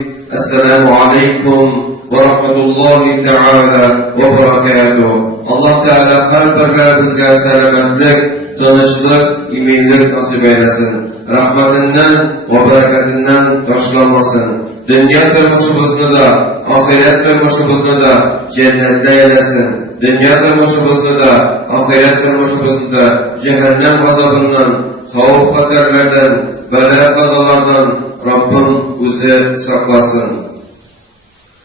Esselamu aleykum ve rahmetullahi teala ve berekatuhu. Allah Teala her birlerimizge selametlik, tanışlık, iminlik nasip eylesin. Rahmetinden ve bereketinden taşlamasın. Dünya turmuşumuzda da, ahiret turmuşumuzda da cennette eylesin. Dünya turmuşumuzda da, ahiret turmuşumuzda da cehennem gazabından, havf haterlerden, bela kazalardan Rabbim bizi saklasın.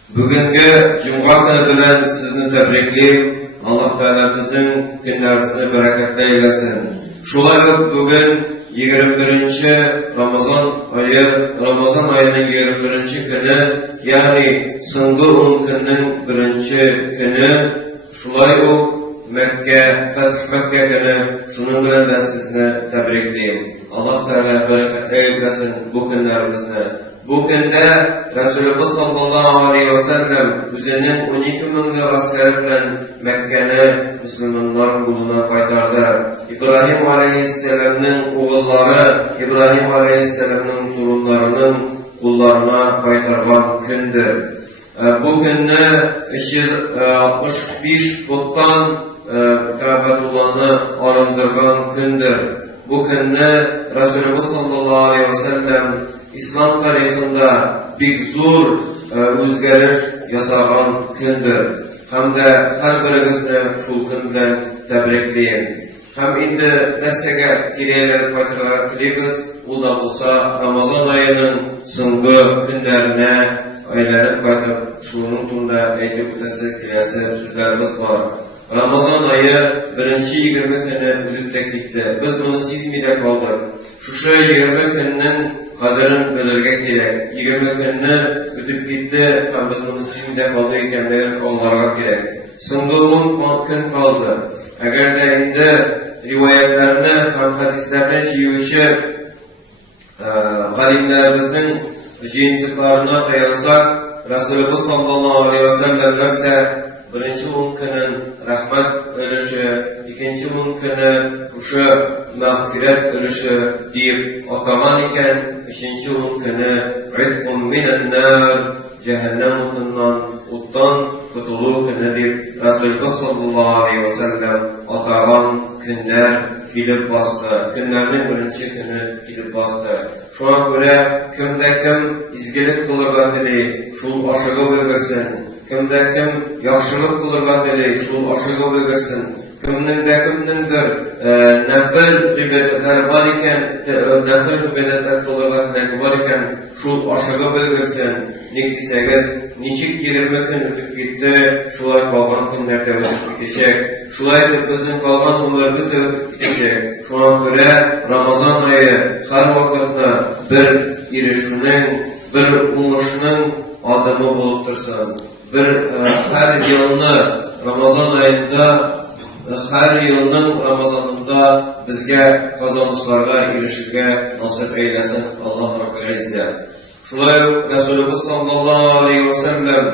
Bugünkü Cuma günü bilen sizni tebrikleyip, Allah Teala bizning günlerimizni bereketli eylesin. Şulayıp bugün 21. Ramazan ayının 21. günü, yani so'nggi 10 kunning 1. günü, şulayıp Fath Mekke günü, şunun bilen de sizni tebrikleyeyim. Allah Teala bereketli eylesin bu günlerimizni. Bu günde Resulullah sallallahu aleyhi ve sellem üzerinin 12 mingli askeri bilen Mekke'ni Müslümanlar kuluna kaytardı. İbrahim aleyhisselam'ın oğulları, İbrahim aleyhisselam'ın torunlarının kullarına kaytargan gündür. Bu günü 65 puttan Kabe'tullah'ını arındırgan gündür. Bu günü Resulullah sallallahu aleyhi ve sellem İslam tarihinde bir zor özgeriş yasagan gündür. Hem de her birimizni şu gün bilen tebrikleyeyim. Hem indi nesege gireler patırlar tileybiz. O da olsa Ramazan ayının so'nggi günlerine aylanıp katıp şunun tunda aytib ötesi kilesi sözlerimiz var. Ramazan ayı 1-20 günü ötüp gitti. Biz bunu sezmeyde kaldık. Şu 20 günün kadrini bilirge gerek. 20 günü ötüp gitti. Hem biz bunu sezmeyde kaldık ekenleri onlarga gerek. So'nggi 10 gün kaldı. Eğer de indi rivayetlerini, hem hadislerini jiyuvchi galimlerimizning jiyintiqlarına dayansak, Resulullah sallallahu aleyhi ve sellem ise birinci 10 günün rahmet ölüşü, ikinci 10 günü kuşu mağfiret ölüşü deyip ataman iken, üçüncü 10 günü idkum minennar, cehennem ottan kutulu günü deyip Resulullah sallallahu aleyhi ve sellem atagan günler kilip bastı. Günlerinin birinci günü kilip bastı. Şuna göre kimde kim izgilik kılırga dili, şul aşığı bilgirsin. Kimde kim yaxşılık kılırga dili, şul aşığı bilgirsin. Kimnindir nefil ibadetler var iken, nefil ibadetler kılırga dili var iken, şul aşığı bilgirsin. Nik deseniz, niçik 20 gün ötüp gitti, şulay kalgan günlerde ötüp gidecek. Şulay da bizden kalgan ömrümüz de ötüp gidecek. Şuna göre Ramazan ayı her vakitte bir irişinin, bir umuşunun adamı bulup dursun. Her yılını Ramazan ayında, her yılının Ramazanında bizge kazanışlarga erişirge nasip eylesin Allah Rabbi İzzet. Şulay Resulullah sallallahu aleyhi ve sellem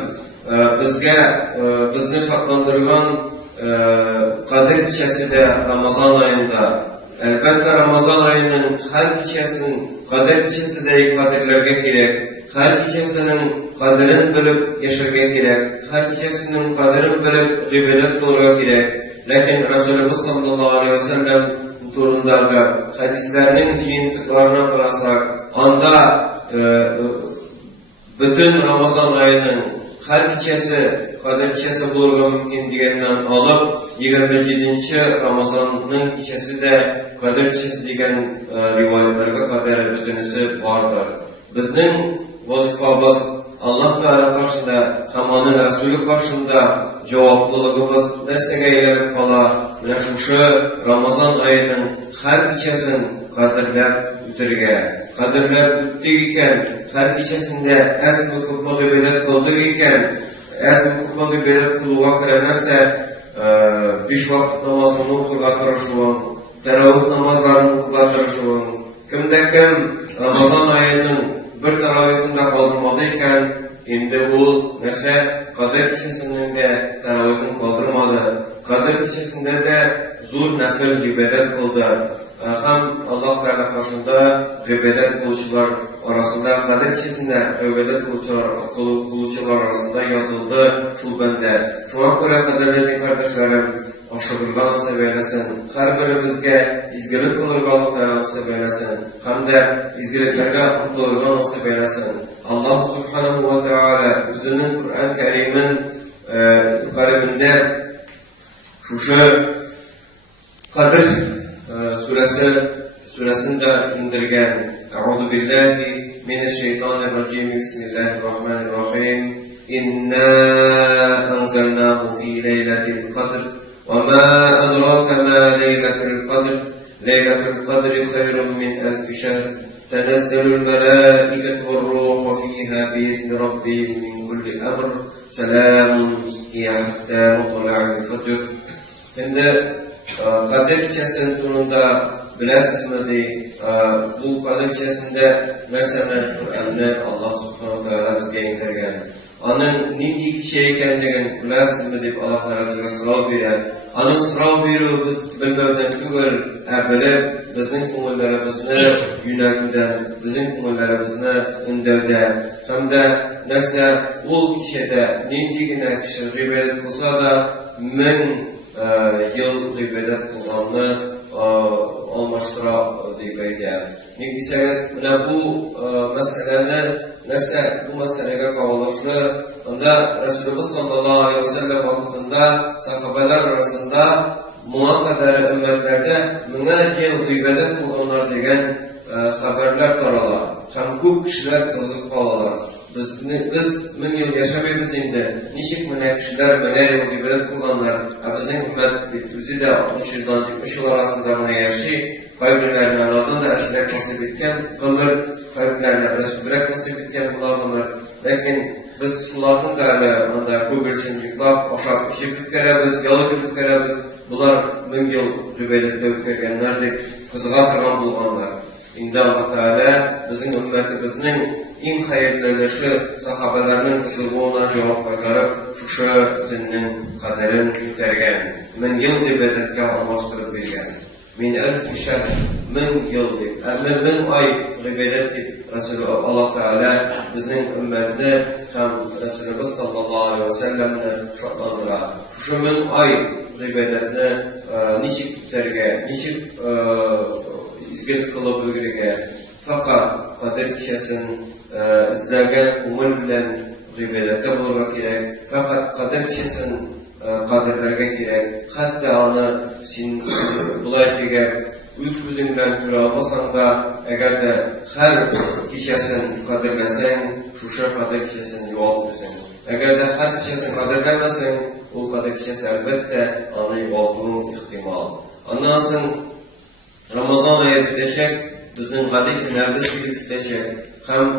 bizni şartlandırgan Kadir gecesi de Ramazan ayında. Elbette Ramazan ayının her gecesinin Kadir gecesi de kadirlerge gerek. Her gecesinin kadirini bilip yaşarga gerek. Her gecesinin kadirini bilip gıybet kılırga gerek. Lakin Resulullah sallallahu aleyhi ve sellem turundaki hadislerinin jiyintiqlarına kırasak, anda bütün Ramazan ayının her gecesi Kadir gecesi bulurga mümkün degenden alıp 27. Ramazan'ın gecesi de Kadir gecesi degen rivayetlerge kadar bütünüsü vardır. Bizning vazifamız Allah Teala karşında, Hamanın Resulü karşında cevaplıligimiz nesege eylep kala, mine şu Ramazan ayının her gecesini kadirlep ötürge. Kadirlep öttük iken, her gecesinde ez mükubma gıybet kıldık iken, ez mükubma gıybet kılığa kiremezse 5 vakit namazını okuga tırışıvın, teravih namazlarını okuga tırışıvın. Kimde kim Ramazan ayının bir teravihinde kaldırmadıyken, indi bu neyse Kadir gecesinin de teravihini kaldırmadı. Kadir gecesinde de zor nefil ibadet kıldı. hem Allah Teala karşında gıybet kılıçlar arasında kader kişisinde gıybet kılıçlar arasında yazıldı şu bende. Şuna göre kaderli kardeşlerim aşırılan nasip eylesin. Her birimizge izgilik kılırgalıklara nasip eylesin. Hem de izgiliklerge umtulurga nasip eylesin. Allah Subhanahu ve Teala özünün Kur'an-ı Kerim'in kariminde şu Kadir suresinde indirgen Euzu billahi mineşşeytanirracim. Bismillahirrahmanirrahim. İnna enzelnahu fi leyletil kadr ve ma adraka ma leyletul kadr. Leyletul kadri hayrun min elfi şehr. Tenezzelul melâiketu ve ruhu fiha bi'izni rabbihim min kulli emr. Selamun hiye hatta mutla'il fecr. Şimdi Kadir Gecesi'nin sonunda bilesizmedi, bu Kadir Gecesi'nde mesela Kur'an'ı Allah Subhanahu Teala bizge indirgen. Onun nindi şey ekenligini bilesizmedi, Allah Teala bize sınav verir. Onun sınav veriyor biz bilmeden tügül, bilip bizim kumullarımızı yöneltmeden, bizim kumullarımızı öndevden. Hem de neyse o kişide nindigine kişi gıybet kılsa da yıl gıybet kılmanı olmaştıra gıybet. Ne deseniz bu meseleye kavuşlu. Onda Resulullah sallallahu aleyhi ve sellem vaktinde sahabeler arasında muhakkadar ümmetlerde münger yıl gıybet kılmanlar degen haberler taralar. Hem çok kişiler kızılıp kalalar. Biz 1000 yıl yaşamayız indi. Nişik mene kişiler meğer yıl gıybet kılganlar. Bizden ümmet bizi de 60 yıldan 70 yıl arasında buna yaşayıp kaybirlerine Allah'tan da eşler nasip etken kılır. Kaybirlerine Resulü'ne nasip etken buladımır. Lakin biz şulardan da köbülsün yıklap, aşağı işi bütkerebiz, yalı bütkerebiz. Bunlar 1000 yıl gıybette bütkergenlerdir. Kızığa kıran bulganlar. İndi Allah Teala bizim ümmetimizin en hayırlışı sahabelerinin kızılığına cevap kaytarıp şu özünün kaderin yütergen. 1000 yıl gıybetke almashtırıp bergen. Min elfi şehr 1000 yıl, 1000 ay gıybet Resulullah Allah Teala bizning ümmetni ham Resulullah sallallahu aleyhi ve sellemni şartlandıra. Şu 1000 ay gıybetni nişik yüterge, nişik izgit kılıp ögürge. Fakat Kadir kişisinin izlergen umul bilen gıybette bulurga gerek. Fakat Kadir kişisinin kadirlerge gerek. Hatta onu sin bulay degen üz gözünden göre almasan da eğer de her kişisini kadirlesen şu kadir kişisini yoğaltırsın. Eğer de her kişisini kadirlemesen o kadir kişisi elbette onu yoğaltığın ihtimal. Ondan sonra Ramazan ayı bitecek, bizning g'adik kunlarimiz kelib bitecek. Hem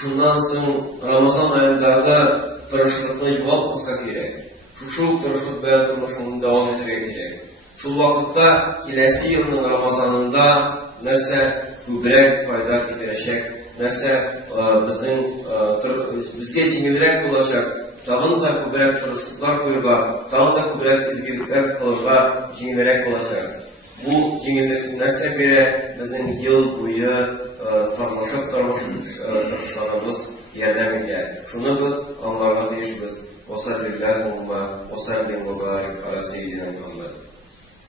şundan sonra Ramazan ayındagi tirishlikni yo'qotmasga kerak. Shu tirishlik bilan turmushni davom ettirishga kerak. Shu vaqtda kelasi yilning Ramazonida narsa ko'proq foyda keltirishak, narsa bizga yengilroq bo'lacak. Tag'in da ko'proq tirishliklar qo'yilib, tag'in da ko'proq izgiliklar qilishga yengilroq bo'lacak. Bu yengillik narsa beri bizning yil bo'yi tarmoshlarimiz yordam etadi. Shuni biz onlarga deyishimiz. Vasallallahu va sallim va barik ala sayyidina Muhammad.